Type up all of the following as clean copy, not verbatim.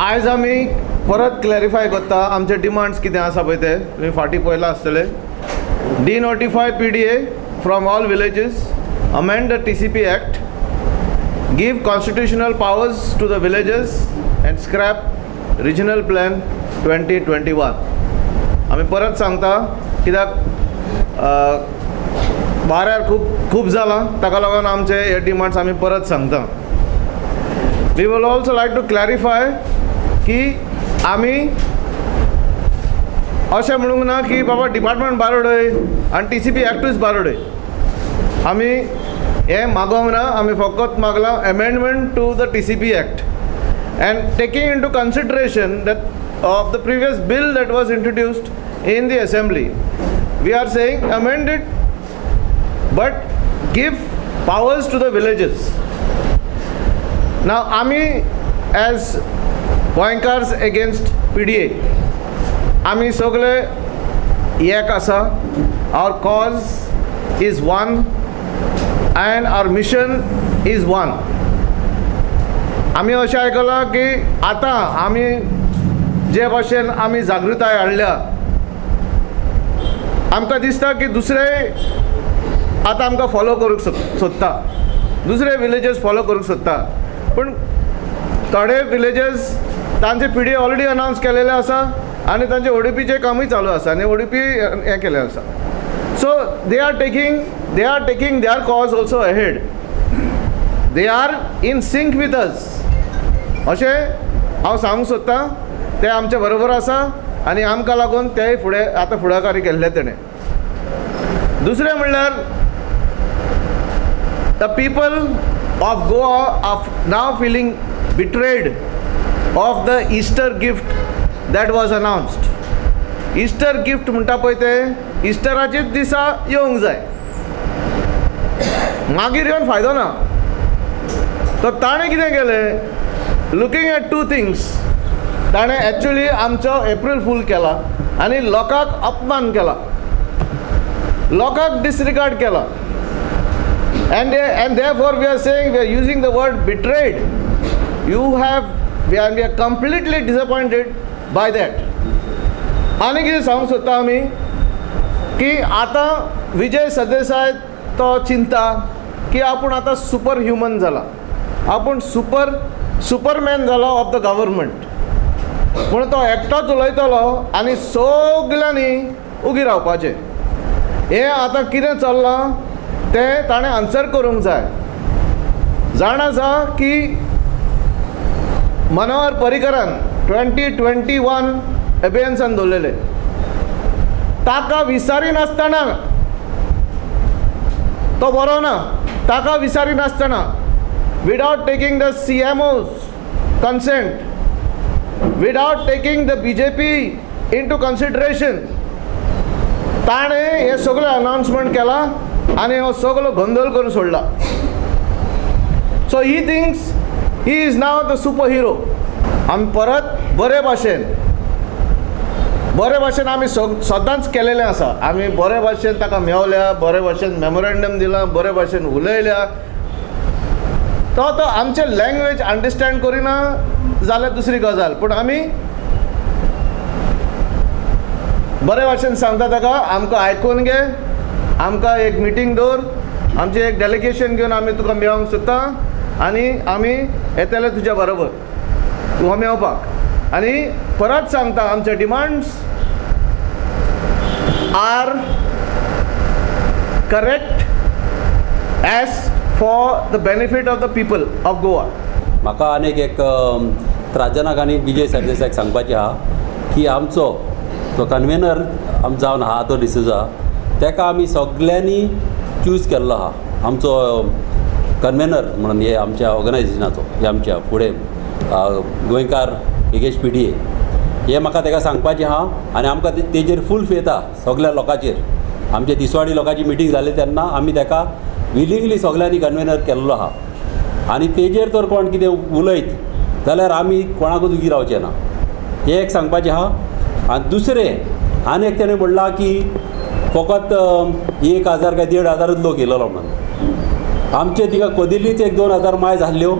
आज आमी परत क्लॅरिफाय करता आमचे डिमांड्स कितें आसा पळय ते तुमी फाटीं पळयलां आसतलें. डिनोटिफाय PDA from all villages, amend the TCP Act, give constitutional powers to the villages and scrap regional plan 2021. आमी परत सांगता कित्याक वाऱ्यार खूब जालां ताका लागून आमचे हे डिमांड्स आमी परत सांगता. We will also like to clarify की आमी अशें म्हणूंक ना की बाबा डिपार्टमेंट भायर उडय आनी TCP Actूच भायर उडय. आमी हे मागोंक ना, आमी फकत मागलां amendment to the TCP Act and taking into consideration that of the previous bill that was introduced in the assembly, we are saying amend it but give powers to the villages. Now आमी as गोंयकार्स against PDA आमी सगळे एक आसा. our cause is one and our mission is one. आमी अशें आयकलां की आतां आमी जे भाशेन आमी जागृताय हाडल्या आमकां दिसता की दुसरे आतां आमकां फॉलो करूंक सोदता, दुसरे विलेजीस फॉलो करूंक सोदता. पूण थोडे विलेजीस तांचे PDA ऑलरेडी अनाउन्स केलेले आसा आनी तांचे ODPचें कामूय चालू आसा आनी ODP हें केलें आसा. So they are taking their cause also ahead. They are in sync with us अशें हांव सांगूंक सोदतां. ते आमचे बरोबर आसा आनी आमकां लागून तेय फुडें आतां फुडाकारी केल्ले तेणें. दुसरें म्हणल्यार the people of Goa are now feeling betrayed of the Easter gift that was announced. Easter gift म्हणटा पळय ते इस्टराचेच दिसा येवंक जाय, मागीर येवन फायदो ना. तो ताणें कितें केलें, लुकींग एट टू थिंग्स, ताणें एक्चुअली आमचो एप्रील फूल केला आनी लोकांक अपमान केला, लोकांक डिसरिगार्ड केला. and therefore we are saying, we are using the word betrayed. We are completely disappointed by that. आनी कितें सांगूंक सोदता आमी की आतां विजय सरदेसाय तो चिंता की आपूण आतां सुपर ह्युमन जाला, आपूण सुपरमॅन जाला ऑफ द गव्हर्मेंट. म्हणून तो एकटोच उलयतलो आनी सगल्यांनी उगी रावपाचें. हें आतां कितें चल्लां तें ताणें आन्सर करूंक जाय. जाण आसा की मनोहर पर्रीकरान 2021 अभियान दवरलेलें, ताका विचारिनासतना तो बरो ना, ताका विचारिनासतना without taking the CMO's consent, without taking the BJP into consideration, ताणें हे सगळें अनाउन्समेंट केला आनी हो सगळो गोंधळ करून सोडला. So he things he is now the super hero. आमी परत बरे भाशेन आमी सदांच केलेलें आसा. आमी बरे भाशेन ताका मेवल्या, बरे भाशेन मेमोरेंडम दिला, बरे भाशेन उलयल्या. तो आमचे लँग्वेज अंडरस्टँड करिना जाल्यार दुसरी गजाल, पूण आमी बरे भाशेन सांगता ताका आमकां आयकून घे, आमकां एक मिटींग दवर, आमचें एक डेलिगेशन घेवन आमी तुका मेळोंक सोदता आनी आमी येतले तुज्या बरोबर तुका मेळपाक. आनी परत सांगता आमचे demands are correct as for the benefit of the people of Goa. म्हाका आनीक एक त्राजनाक आनी विजय सरदेसायक सांगपाचें आहा की आमचो तो कन्वेनर जावन आहा तो डिसुजा, ताका आमी सगल्यांनी चूज केल्लो आहा आमचो कन्वेनर म्हणून. हे आमच्या ऑर्गनायझेशनाचो, हे आमच्या फुडें गोंयकार योगेश PDA, हे म्हाका ताका सांगपाचें आहा. आनी आमकां तेजेर फूल फेथ आहा सगळ्या लोकांचेर. आमचे तिसवाडी लोकांची मिटींग जाली तेन्ना आमी ताका विलिंगली सगल्यांनी कन्वेनर केल्लो आहा. आनी तेजेर तर कोण कितें उलयत जाल्यार आमी कोणाकूच उगी रावचें ना, हें एक सांगपाचें आहा. आनी दुसरें आनी एक तेणें म्हणलां की फकत 1,000 काय 1,500 लोक येयलेलो म्हणून. आमचे तिका कदिल्लीच 1-2 हजार माय जाल्ल्यो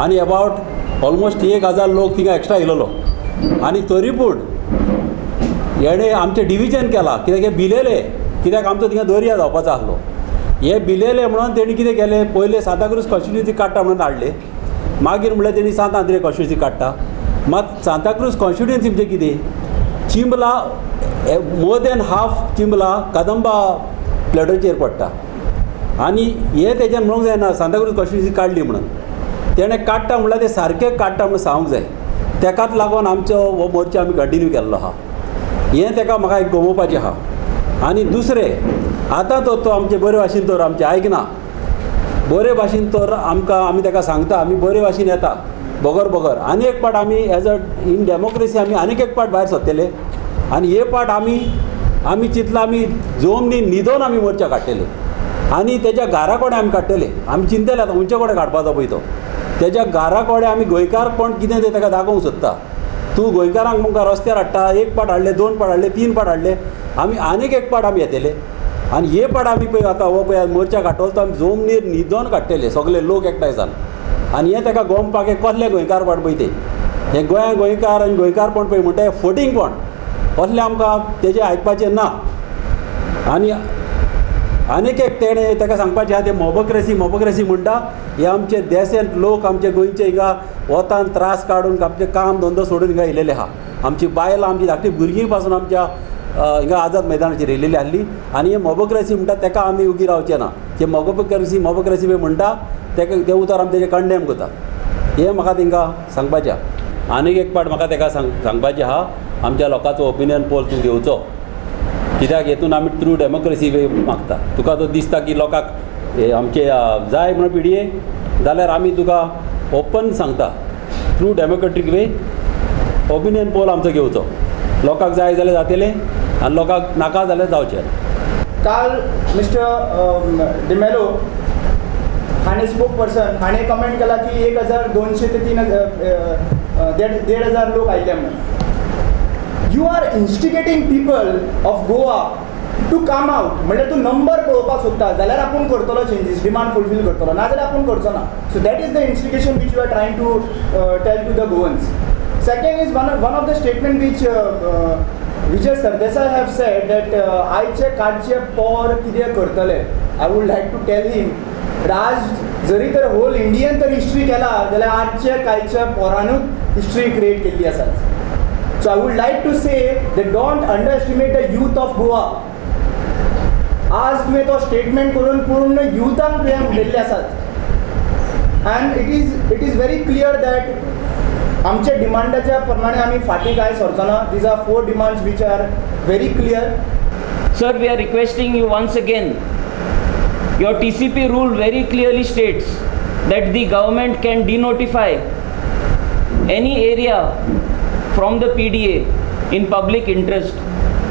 आनी अबावट ऑलमोस्ट 1000 लोक थिंगा एक्स्ट्रा येयलोलो आनी तरी पूण हेणे आमचें डिविजन केलां कित्याक हे भिलेले कित्याक आमचो थिंगा दर्या जावपाचो आसलो हे भिलेले म्हणून तेणी कितें केलें पयलें सांताक्रूज कॉन्स्टिट्युन्सी काडटा म्हणून हाडले मागीर म्हणल्यार तेणी सांत आंद्रे कॉन्स्टिट्युन्सी काडटा मात सांताक्रूज कॉन्स्टिट्युन्सी म्हणजे कितें चिंबला मोर दॅन हाफ चिंबला कदंबा प्लेटोचेर पडटा आनी हे तेज्यान म्हणूंक जायना सांताक्रूज कॉन्स्टिट्युन्सी काडली म्हणून तेणें काडटा म्हणल्यार ते सारकें काडटा म्हणून सांगूंक जाय तेकाच लागून आमचो हो मोर्चा आमी कंटिन्यू केल्लो आहा हें तेका म्हाका एक गमोवपाचें आहा आनी दुसरें आतां तो आमचे बरे भाशेन तर आमचें आयकना बरे भाशेन तर आमी तेका सांगता आमी बरे भाशेन येता बगर आनी एक पाट आमी एज अ इन डेमोक्रेसी आमी आनीक एक पाट भायर सरतले आनी हे पाट आमी चिंतला आमी जमनी न्हिदोन आमी मोर्चा काडटले आनी तेज्या घरा कडेन आमी काडटले आमी चिंतले आतां खंयचे कडेन काडपाचो पळय तो तेज्या घरा कडेन आमी गोंयकार कोण कितें तें ताका दाखोवंक सोदता तूं गोंयकारांक आमकां रस्त्यार हाडटा एक पाट हाडले 2 पाट हाडले 3 पाट हाडले आमी आनीक एक पाट आमी येतले आनी हे पाट आमी पळय आतां हो पळय मोर्चा काडटलो तो आमी जमनीर न्हिदोन काडटले सगळे लोक एकठांय जावन आनी हें ताका गमपाक एक कसले गोंयकार पाट पळय ते हे गोंया गोंयकार आनी गोंयकारपण पळय म्हणटा हें फटींगपण असलें आमकां तेजें आयकपाचें ना आनी आनीक एक तेणें ताका सांगपाचें आहा तें मोबोक्रेसी म्हणटा हे आमचे देशांत लोक आमचे गोंयचे हिंगा वतान त्रास काडून आमचें काम धंदो सोडून हिंगा येयलेले आहा आमची बायलां आमची धाकटी भुरगीं पासून आमच्या हिंगा आझाद मैदानाचेर येयलेली आसली आनी हे मोबोक्रेसी म्हणटा तेका आमी उगी रावचे ना जे मोबोक्रेसी पळय म्हणटा तें उतर आमी तेजें कंडेम करता हें म्हाका तेंकां सांगपाचें आहा आनीक एक पाट म्हाका तेका सांगपाचें आहा आमच्या लोकांचो ओपिनियन पोल तूं घेवचो कित्याक हेतून आमी थ्रू डेमोक्रेसी वे मागता तुका तो दिसता की लोकांक आमचे जाय म्हणून पिडये जाल्यार आमी तुका ओपन सांगता थ्रू डेमोक्रेटीक वे ओपिनियन पोल आमचो घेवचो लोकांक जाय जाल्यार जातलें आनी लोकांक नाका जाल्यार जावचें काल मिस्टर डिमेलो हाणे स्पोक पर्सन हाणे कमेंट केला की 1200 ते 1500 लोक आयले म्हणून you are instigating people of Goa to come out म्हणजे तूं नंबर पळोवपाक सोदता जाल्यार आपूण करतलो चेंजीस डिमांड फुलफील करतलो नाजाल्यार आपूण करचो ना so that is the instigation which you are trying to tell to the Goans second is one of the statement which Vijay Sardesai have said that आयचे काडचे पोर कितें करतले I would like to tell him आज जरी तर होल इंडियन तर history केला जाल्यार आजचे कांयच्या पोरानूच हिस्ट्री क्रिएट केल्ली आसा So I would like to say that don't underestimate the youth of Goa. आज तुवें तो स्टेटमेंट करून पूर्ण युथांक तुवें उलयल्ले आसात and it is very clear that आमच्या डिमांडाच्या प्रमाणे आमी फाटीं कांय सरचो ना. These are 4 demands which are very clear. Sir, we are requesting you once again. Your TCP rule very clearly states that the government can denotify any area from the PDA in public interest.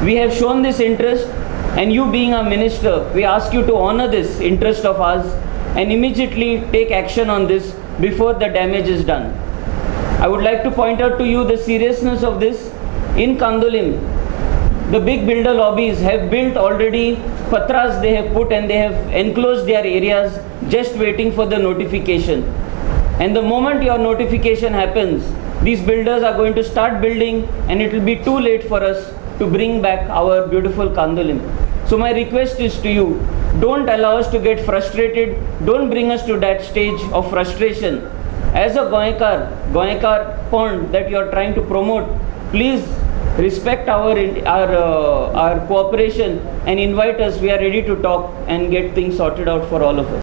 We have shown this interest and you being a minister, we ask you to honor this interest of ours and immediately take action on this before the damage is done. I would like to point out to you the seriousness of this. In Kandolim, the big builder lobbies have built already patras they have put and they have enclosed their areas just waiting for the notification. And the moment your notification happens, these builders are going to start building and it will be too late for us to bring back our beautiful Kandolim. So my request is to you, don't allow us to get frustrated, don't bring us to that stage of frustration. As a Goenkar pond that you are trying to promote, please respect our cooperation and invite us. We are ready to talk and get things sorted out for all of us.